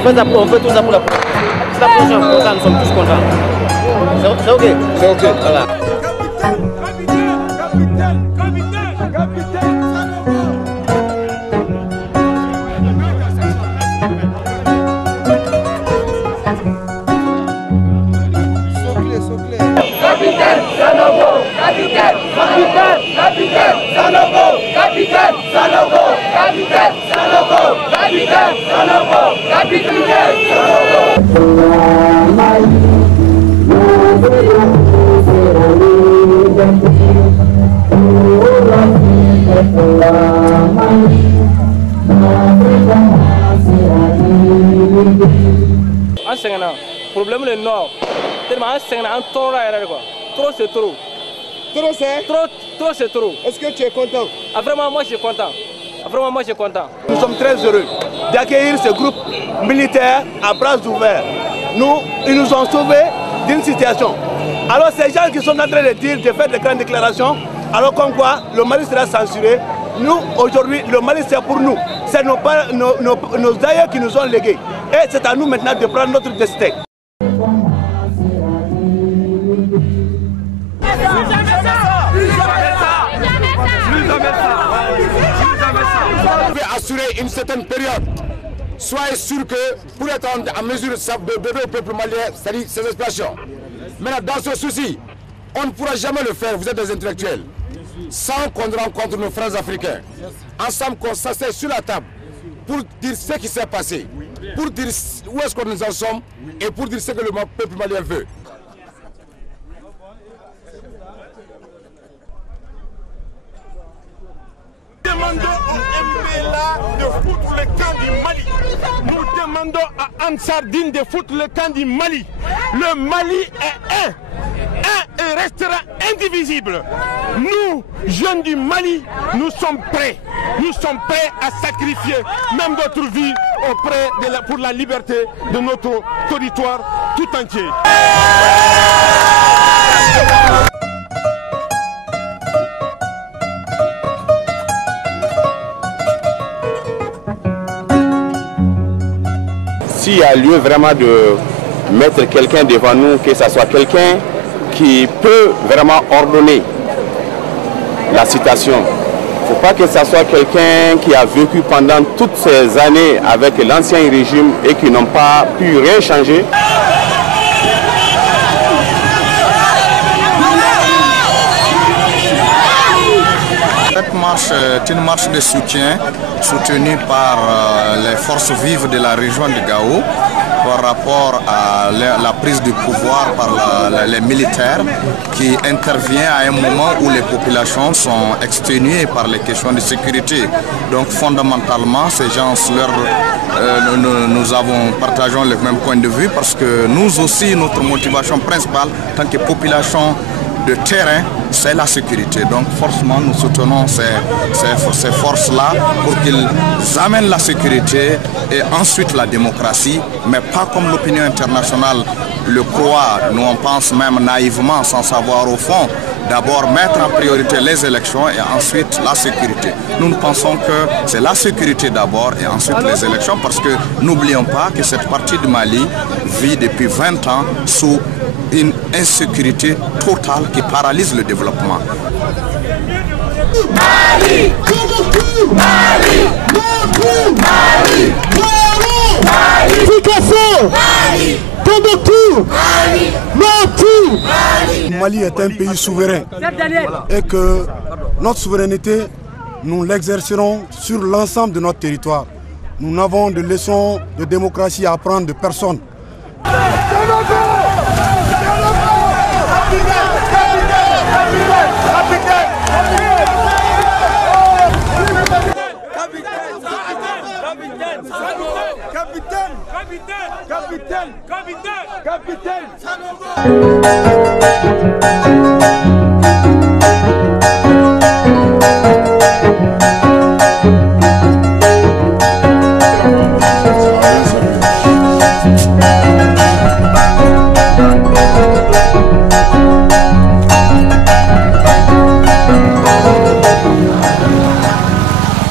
On fait tout ça pour la prochaine. Si la prochaine fois, nous sommes tous contents. C'est ok? C'est ok. Voilà. Capitaine Sanogo, capitaine, capitaine, capitaine Sanogo, capitaine Sanogo, capitaine Sanogo, capitaine Sanogo, capitaine Sanogo. Problème le nord. Tellement un trop quoi. Trop c'est trop. Trop c'est? Trop c'est trop. Est-ce que tu es content? Ah, vraiment moi je suis content. Ah, vraiment moi je suis content. Nous sommes très heureux d'accueillir ce groupe militaire à bras ouverts. Ils nous ont sauvés d'une situation. Alors ces gens qui sont en train de dire, de faire des grandes déclarations, alors comme quoi le Mali sera censuré, nous aujourd'hui le Mali c'est pour nous. C'est nos aïeux qui nous ont légués. Et c'est à nous maintenant de prendre notre destin. Vous pouvez assurer une certaine période. Soyez sûr que pour être en mesure de donner au peuple malien ses aspirations. Maintenant, dans ce souci, on ne pourra jamais le faire, vous êtes des intellectuels, sans qu'on rencontre nos frères africains. Ensemble, qu'on s'assied sur la table pour dire ce qui s'est passé, pour dire où est-ce que nous en sommes et pour dire ce que le peuple malien veut. Nous demandons au MPLA de foutre le camp du Mali. Nous demandons à Ansardine de foutre le camp du Mali. Le Mali est un et restera indivisible. Nous, jeunes du Mali, nous sommes prêts. Nous sommes prêts à sacrifier même notre vie pour la liberté de notre territoire tout entier. S'il y a lieu vraiment de mettre quelqu'un devant nous, que ce soit quelqu'un qui peut vraiment ordonner la citation. Il ne faut pas que ce soit quelqu'un qui a vécu pendant toutes ces années avec l'ancien régime et qui n'ont pas pu rien changer. Cette marche est une marche de soutien soutenue par les forces vives de la région de Gao par rapport à la prise du pouvoir par les militaires qui intervient à un moment où les populations sont exténuées par les questions de sécurité. Donc fondamentalement, ces gens, nous partageons le même point de vue parce que nous aussi, notre motivation principale en tant que population de terrain, c'est la sécurité. Donc forcément, nous soutenons ces forces-là pour qu'ils amènent la sécurité et ensuite la démocratie, mais pas comme l'opinion internationale le croit. Nous, on pense même naïvement, sans savoir au fond, d'abord mettre en priorité les élections et ensuite la sécurité. Nous pensons que c'est la sécurité d'abord et ensuite les élections parce que n'oublions pas que cette partie du Mali vit depuis 20 ans sous une insécurité totale qui paralyse le développement. Mali, Mali, Mali, Mali, Picasso, Mali, Tombouctou, Mali, Le Mali est un pays souverain et que notre souveraineté, nous l'exercerons sur l'ensemble de notre territoire. Nous n'avons de leçons de démocratie à apprendre de personne.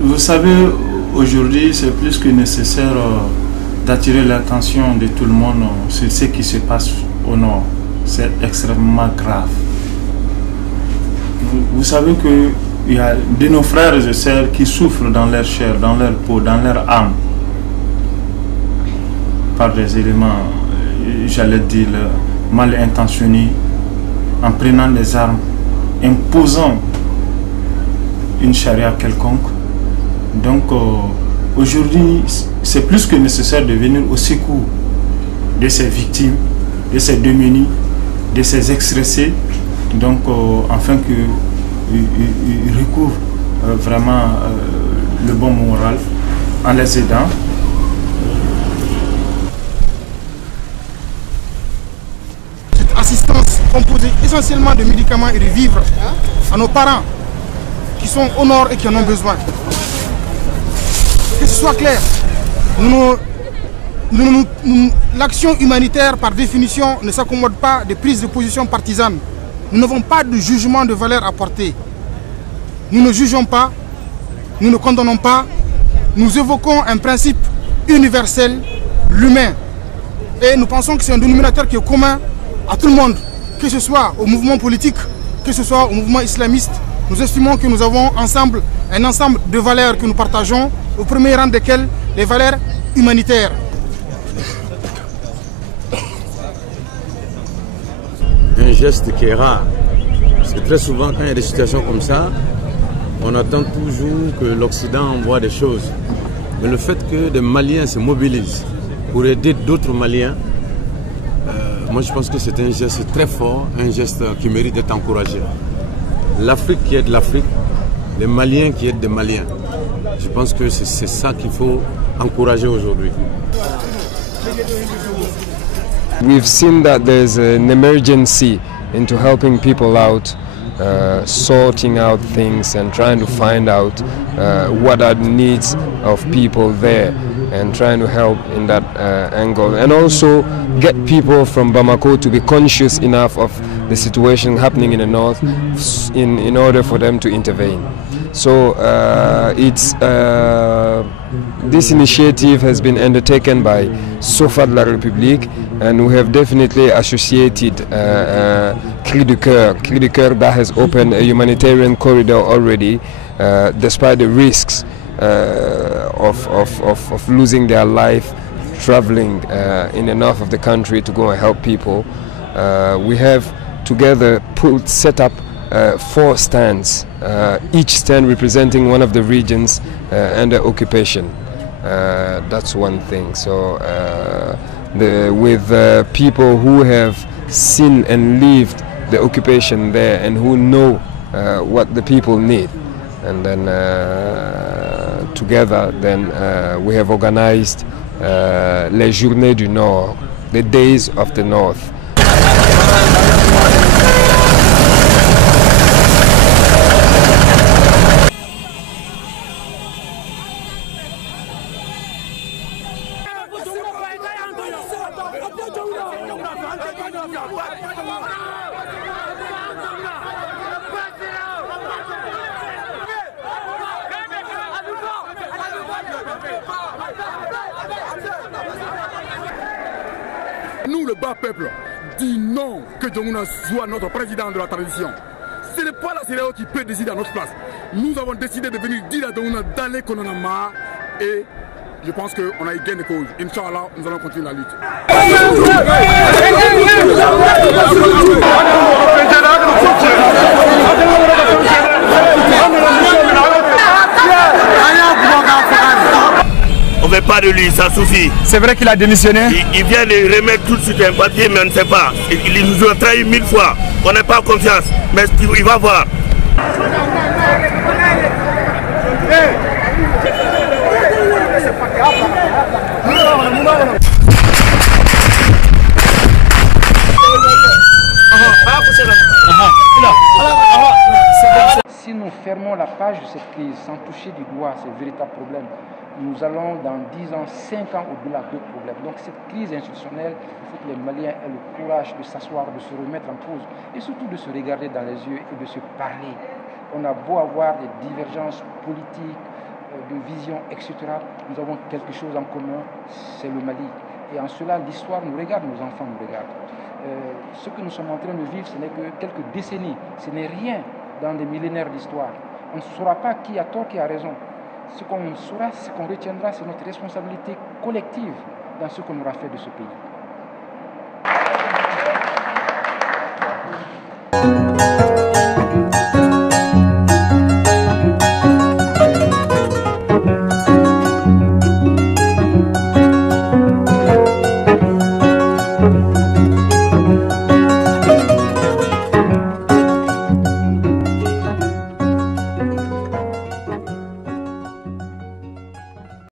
Vous savez, aujourd'hui, c'est plus que nécessaire d'attirer l'attention de tout le monde sur ce qui se passe au nord. C'est extrêmement grave. Vous savez qu'il y a de nos frères et sœurs qui souffrent dans leur chair, dans leur peau, dans leur âme, par des éléments, j'allais dire, mal intentionnés, en prenant des armes, imposant une charia quelconque. Donc aujourd'hui, c'est plus que nécessaire de venir au secours de ces victimes, de ces démunis, de ces exstressés, donc afin qu'ils recouvrent vraiment le bon moral en les aidant. Cette assistance composée essentiellement de médicaments et de vivres à nos parents qui sont au nord et qui en ont besoin. Que ce soit clair, l'action humanitaire par définition ne s'accommode pas de prises de position partisanes. Nous n'avons pas de jugement de valeur à porter. Nous ne jugeons pas, nous ne condamnons pas, nous évoquons un principe universel, l'humain. Et nous pensons que c'est un dénominateur qui est commun à tout le monde, que ce soit au mouvement politique, que ce soit au mouvement islamiste. Nous estimons que nous avons ensemble un ensemble de valeurs que nous partageons, au premier rang desquelles les valeurs humanitaires. Un geste qui est rare, parce que très souvent quand il y a des situations comme ça, on attend toujours que l'Occident envoie des choses. Mais le fait que des Maliens se mobilisent pour aider d'autres Maliens, moi je pense que c'est un geste très fort, un geste qui mérite d'être encouragé. L'Afrique qui aide l'Afrique, les Maliens qui aident des Maliens. Je pense que c'est ça qu'il faut encourager aujourd'hui. We've seen that there's an emergency into helping people out, sorting out things and trying to find out what are the needs of people there and trying to help in that angle, and also get people from Bamako to be conscious enough of the situation happening in the north in order for them to intervene. So this initiative has been undertaken by SOFA de la République, and we have definitely associated Cri du Cœur. Cri du Cœur that has opened a humanitarian corridor already, despite the risks of losing their life traveling in the north of the country to go and help people. We have together set up 4 stands, each stand representing one of the regions under occupation. That's one thing. So with people who have seen and lived the occupation there and who know what the people need, and then together we have organized les Journées du Nord, the Days of the North. Nous, le bas peuple, dit non que Djongouna soit notre président de la transition. Ce n'est pas la CEDEAO qui peut décider à notre place. Nous avons décidé de venir dire à Djongouna d'aller qu'on en a marre, et je pense qu'on a eu gain de cause. Inch'Allah, nous allons continuer la lutte. On ne veut pas de lui, ça suffit. C'est vrai qu'il a démissionné? Il vient de remettre tout de suite un papier, mais on ne sait pas. Il nous a trahi 1000 fois. On n'a pas confiance, mais il va voir. Si nous fermons la page de cette crise sans toucher du doigt ces véritables problèmes, nous allons dans 10 ans, 5 ans au-delà d'autres problèmes. Donc cette crise institutionnelle, il faut que les Maliens aient le courage de s'asseoir, de se remettre en cause et surtout de se regarder dans les yeux et de se parler. On a beau avoir des divergences politiques, de vision, etc., nous avons quelque chose en commun, c'est le Mali. Et en cela, l'histoire nous regarde, nos enfants nous regardent. Ce que nous sommes en train de vivre, ce n'est que quelques décennies, ce n'est rien dans des millénaires d'histoire. On ne saura pas qui a tort, qui a raison. Ce qu'on saura, ce qu'on retiendra, c'est notre responsabilité collective dans ce qu'on aura fait de ce pays.